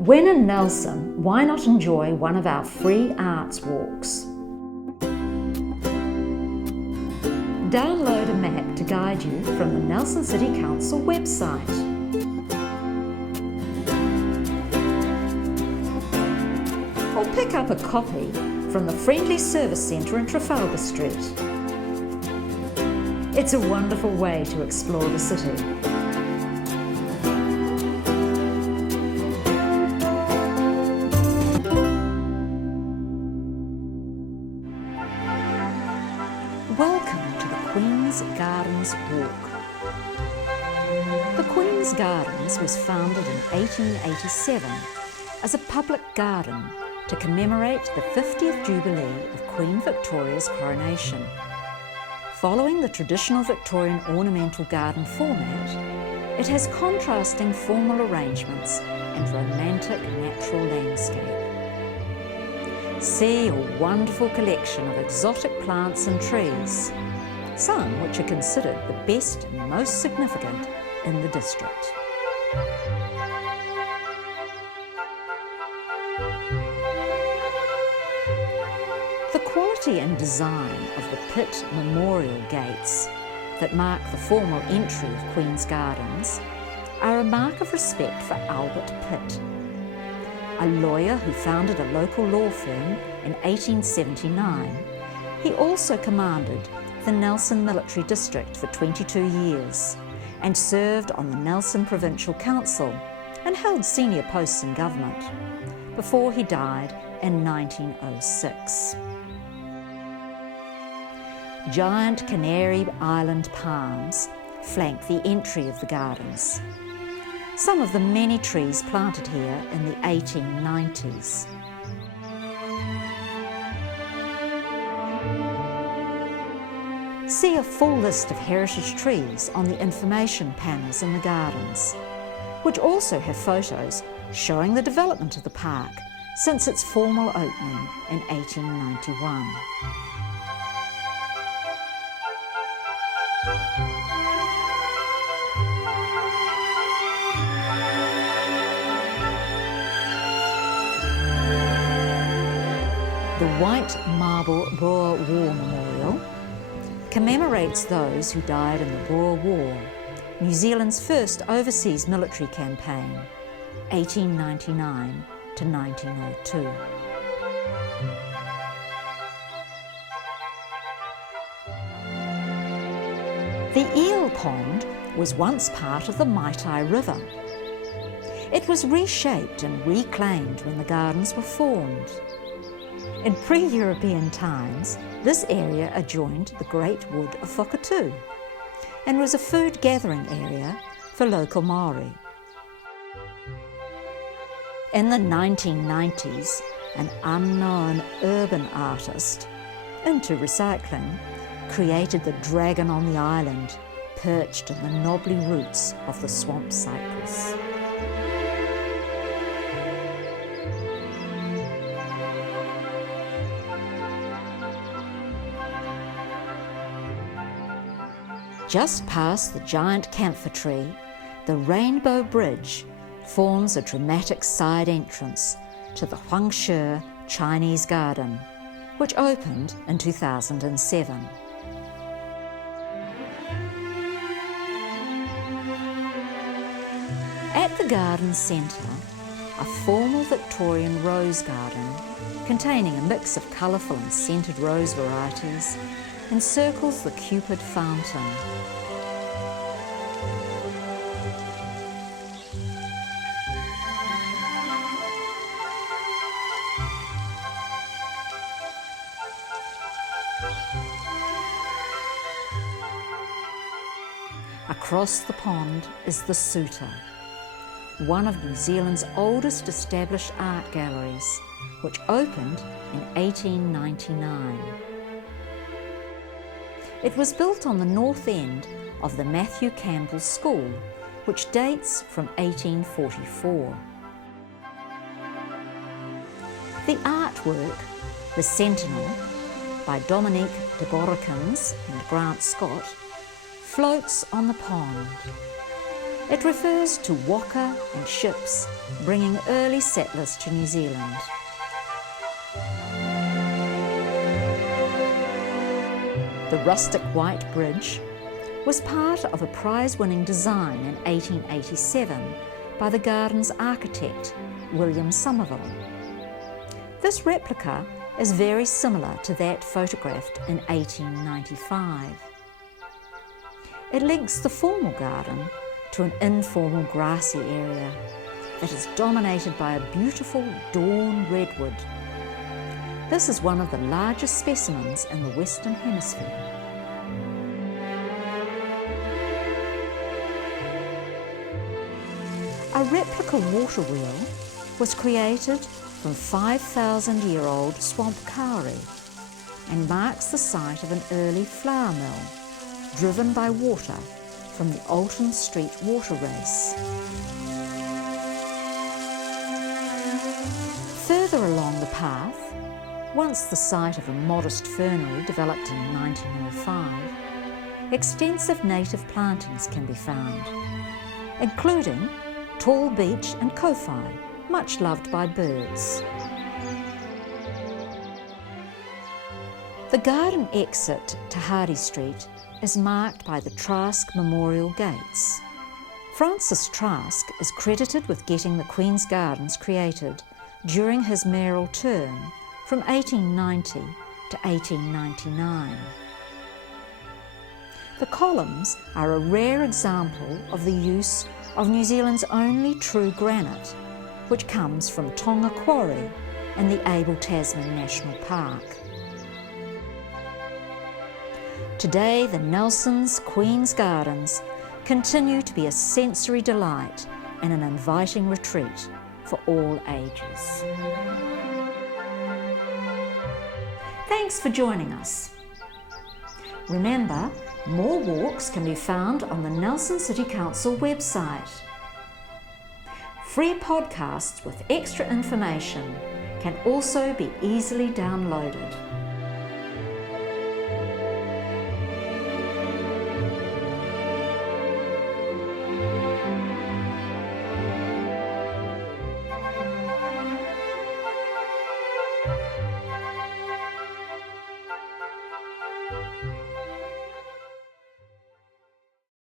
When in Nelson, why not enjoy one of our free arts walks? Download a map to guide you from the Nelson City Council website. Or pick up a copy from the Friendly Service Centre in Trafalgar Street. It's a wonderful way to explore the city. Welcome to the Queen's Gardens Walk. The Queen's Gardens was founded in 1887 as a public garden to commemorate the 50th Jubilee of Queen Victoria's coronation. Following the traditional Victorian ornamental garden format, it has contrasting formal arrangements and romantic natural landscape. See a wonderful collection of exotic plants and trees, some which are considered the best and most significant in the district. The quality and design of the Pitt Memorial Gates that mark the formal entry of Queen's Gardens are a mark of respect for Albert Pitt, a lawyer who founded a local law firm in 1879. He also commanded the Nelson Military District for 22 years and served on the Nelson Provincial Council and held senior posts in government before he died in 1906. Giant Canary Island palms flank the entry of the gardens, some of the many trees planted here in the 1890s. See a full list of heritage trees on the information panels in the gardens, which also have photos showing the development of the park since its formal opening in 1891. The White Marble Boer War Memorial commemorates those who died in the Boer War, New Zealand's first overseas military campaign, 1899 to 1902. The Eel Pond was once part of the Maitai River. It was reshaped and reclaimed when the gardens were formed. In pre-European times, this area adjoined the Great Wood of Whakatū and was a food gathering area for local Māori. In the 1990s, an unknown urban artist, into recycling, created the dragon on the island, perched in the knobbly roots of the swamp cypress. Just past the giant camphor tree, the Rainbow Bridge forms a dramatic side entrance to the Huangshe Chinese Garden, which opened in 2007. At the garden centre, a formal Victorian rose garden containing a mix of colourful and scented rose varieties encircles the Cupid Fountain. Across the pond is the Suter, one of New Zealand's oldest established art galleries, which opened in 1899. It was built on the north end of the Matthew Campbell School, which dates from 1844. The artwork, The Sentinel, by Dominique de Borikins and Grant Scott, floats on the pond. It refers to waka and ships bringing early settlers to New Zealand. The rustic white bridge was part of a prize-winning design in 1887 by the garden's architect, William Somerville. This replica is very similar to that photographed in 1895. It links the formal garden to an informal grassy area that is dominated by a beautiful dawn redwood. This is one of the largest specimens in the Western Hemisphere. A replica water wheel was created from 5,000-year-old swamp kauri and marks the site of an early flour mill driven by water from the Alton Street water race. Further along the path, once the site of a modest fernery developed in 1905, extensive native plantings can be found, including tall beech and kowhai, much loved by birds. The garden exit to Hardy Street is marked by the Trask Memorial Gates. Francis Trask is credited with getting the Queen's Gardens created during his mayoral term from 1890 to 1899. The columns are a rare example of the use of New Zealand's only true granite, which comes from Tonga Quarry in the Abel Tasman National Park. Today, the Nelson's Queen's Gardens continue to be a sensory delight and an inviting retreat for all ages. Thanks for joining us. Remember, more walks can be found on the Nelson City Council website. Free podcasts with extra information can also be easily downloaded.